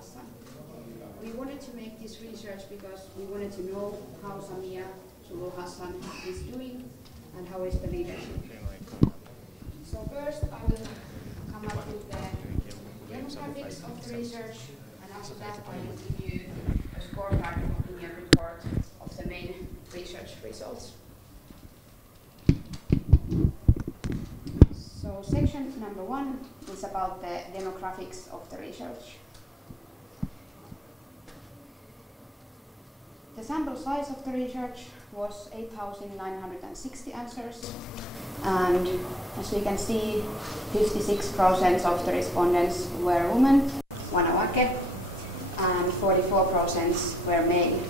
Hassan. We wanted to make this research because we wanted to know how Samia Suluhu Hassan is doing and how is the leadership. So first I will come up with the demographics of the research, and after that I will give you a scorecard opinion report of the main research results. So section number 1 is about the demographics of the research. The sample size of the research was 8,960 answers, and as we can see, 56% of the respondents were women, wanawake, and 44% were male,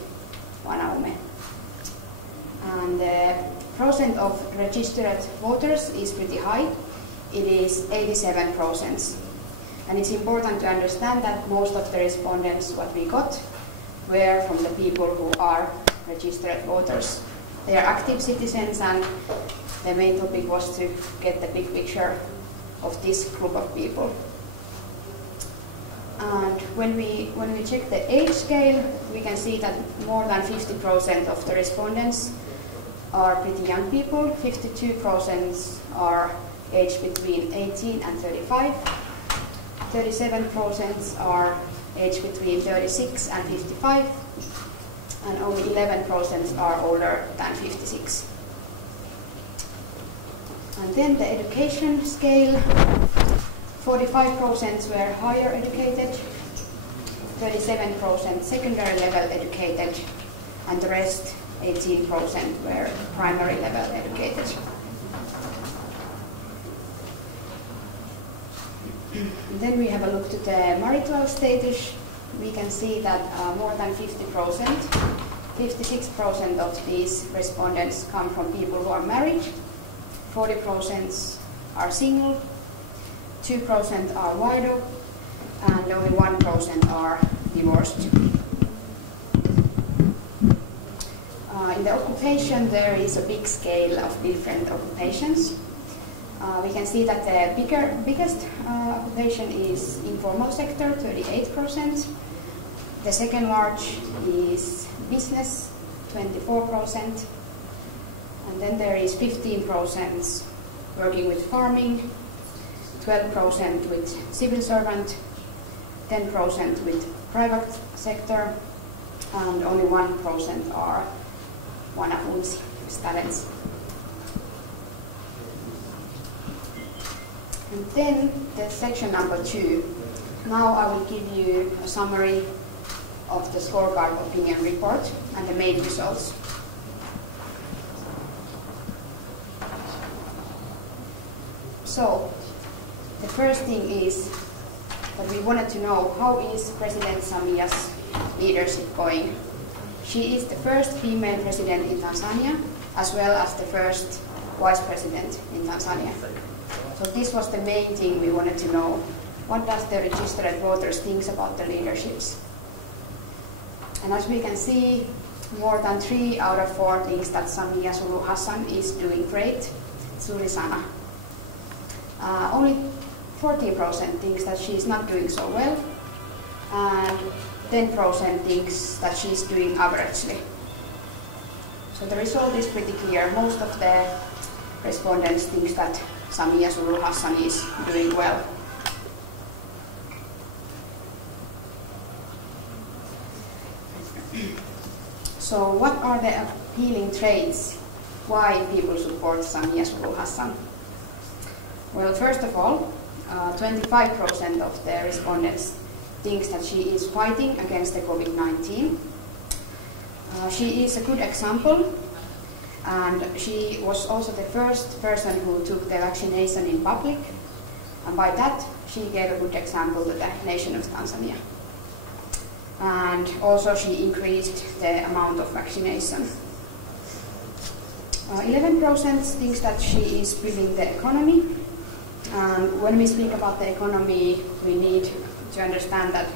wanaume. And the percent of registered voters is pretty high. It is 87%. And it's important to understand that most of the respondents what we got were from the people who are registered voters. They are active citizens, and the main topic was to get the big picture of this group of people. And when we check the age scale, we can see that more than 50% of the respondents are pretty young people. 52% are aged between 18 and 35. 37% are aged between 36 and 55, and only 11% are older than 56. And then the education scale, 45% were higher educated, 37% secondary level educated, and the rest, 18%, were primary level educated. And then we have a look to the marital status. We can see that more than 50%, 56% of these respondents come from people who are married, 40% are single, 2% are widow, and only 1% are divorced. In the occupation, there is a big scale of different occupations. We can see that the biggest occupation is informal sector, 38%. The second large is business, 24%. And then there is 15% working with farming, 12% with civil servant, 10% with private sector, and only 1% are wanafunzi students. And then the section number 2. Now I will give you a summary of the scorecard opinion report and the main results. So the first thing is that we wanted to know how is President Samia's leadership going. She is the first female president in Tanzania, as well as the first vice president in Tanzania. So this was the main thing we wanted to know. What does the registered voters think about the leaderships? And as we can see, more than 3 out of 4 thinks that Samia Suluhu Hassan is doing great. Zuri sana. Only 14% thinks that she is not doing so well, and 10% thinks that she is doing averagely. So the result is pretty clear. Most of the respondents think that Samia Suluhu Hassan is doing well. So what are the appealing traits why people support Samia Suluhu Hassan? Well, first of all, 25% of the respondents thinks that she is fighting against the COVID-19. She is a good example, and she was also the first person who took the vaccination in public, and by that she gave a good example to the nation of Tanzania. And also she increased the amount of vaccination. 11% thinks that she is building the economy, and when we speak about the economy, we need to understand that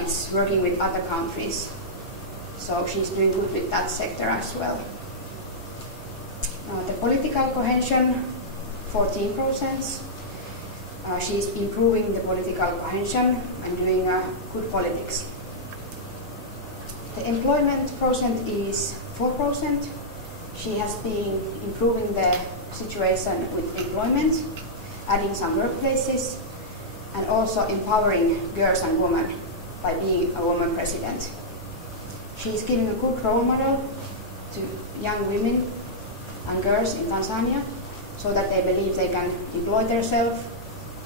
it's working with other countries. So she's doing good with that sector as well. The political cohesion, 14%. She is improving the political cohesion and doing good politics. The employment percent is 4%. She has been improving the situation with employment, adding some workplaces, and also empowering girls and women by being a woman president. She is giving a good role model to young women and girls in Tanzania so that they believe they can employ themselves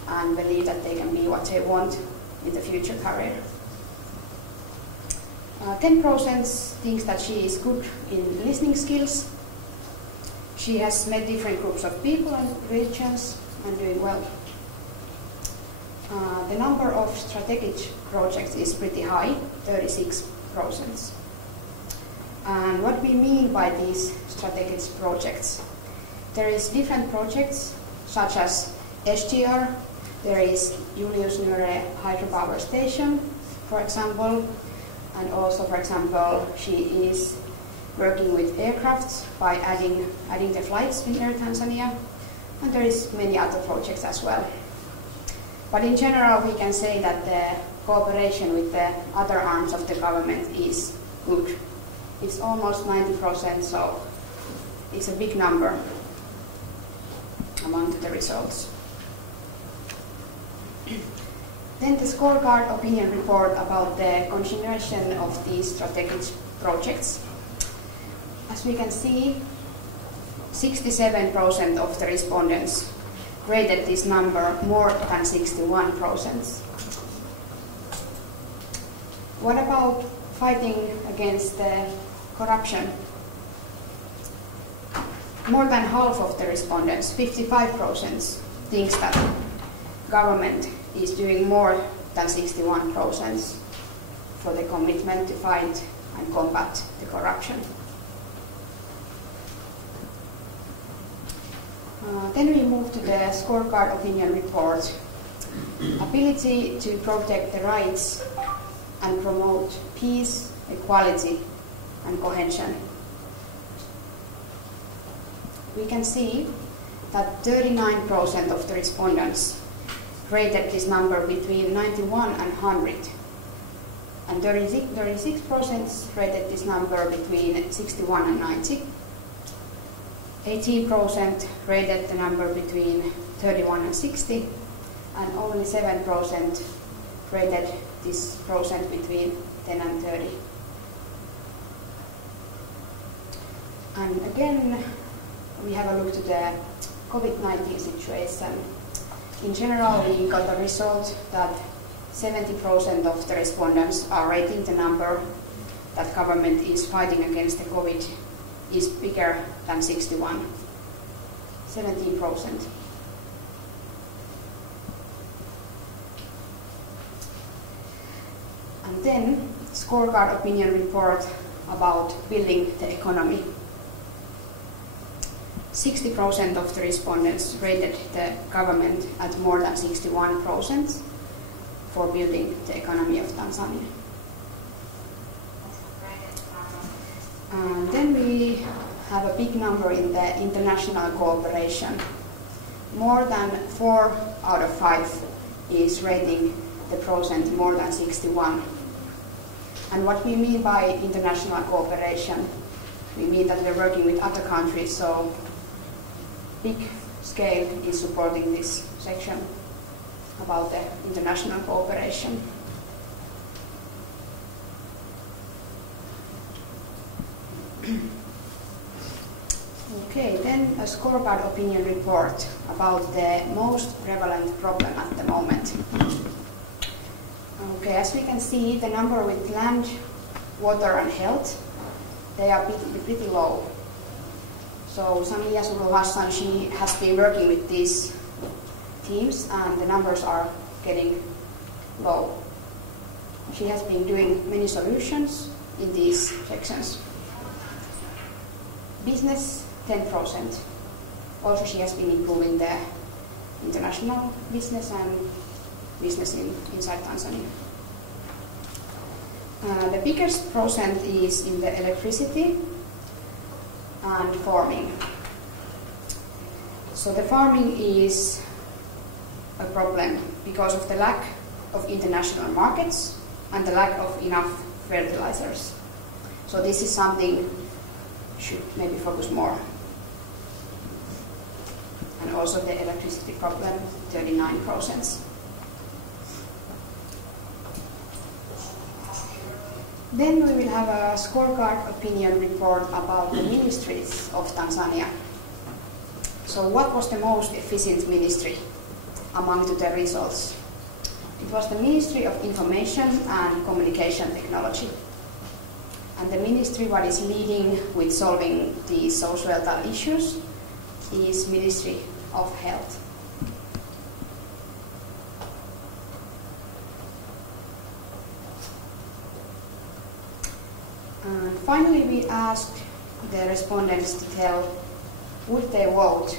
and believe that they can be what they want in the future career. 10% thinks that she is good in listening skills. She has met different groups of people and religions and doing well. The number of strategic projects is pretty high, 36%. And what we mean by these strategic projects? There is different projects such as SGR, there is Julius Nyerere hydropower station, for example, and also, for example, she is working with aircrafts by adding the flights in Air Tanzania, and there is many other projects as well. But in general, we can say that the cooperation with the other arms of the government is good. It's almost 90%, so it's a big number among the results. Then the scorecard opinion report about the continuation of these strategic projects. As we can see, 67% of the respondents rated this number more than 61%. What about fighting against the corruption? More than half of the respondents, 55%, thinks that government is doing more than 61% for the commitment to fight and combat the corruption. Then we move to the scorecard opinion report. Ability to protect the rights and promote peace, equality, and cohesion. We can see that 39% of the respondents rated this number between 91 and 100, and 36% rated this number between 61 and 90. 18% rated the number between 31 and 60, and only 7% rated this percent between 10 and 30. And again, we have a look to the COVID-19 situation. In general, we got a result that 70% of the respondents are rating the number that government is fighting against the COVID is bigger than 61, 17%. And then, scorecard opinion report about building the economy. 60% of the respondents rated the government at more than 61% for building the economy of Tanzania. And then we have a big number in the international cooperation. More than 4 out of 5 is rating the percent more than 61. And what we mean by international cooperation, we mean that we're working with other countries, so big scale is supporting this section about the international cooperation. Okay, then a scorecard opinion report about the most prevalent problem at the moment. Okay, as we can see, the number with land, water and health, they are pretty low. So Samia Hassan, she has been working with these teams and the numbers are getting low. She has been doing many solutions in these sections. Business, 10%. Also she has been improving the international business and business inside Tanzania. The biggest percent is in the electricity and farming. So the farming is a problem because of the lack of international markets and the lack of enough fertilizers. So this is something should maybe focus more. And also the electricity problem, 39%. Then we will have a scorecard opinion report about the ministries of Tanzania. So what was the most efficient ministry among the results? It was the Ministry of Information and Communication Technology. And the ministry what is leading with solving the societal issues is Ministry of Health. And finally, we asked the respondents to tell would they vote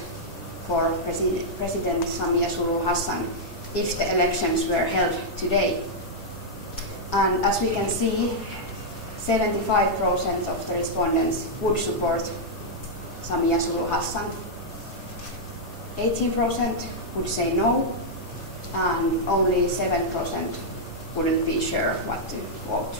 for President Samia Suluhu Hassan if the elections were held today. And as we can see, 75% of the respondents would support Samia Suluhu Hassan. 18% would say no, and only 7% wouldn't be sure what to vote.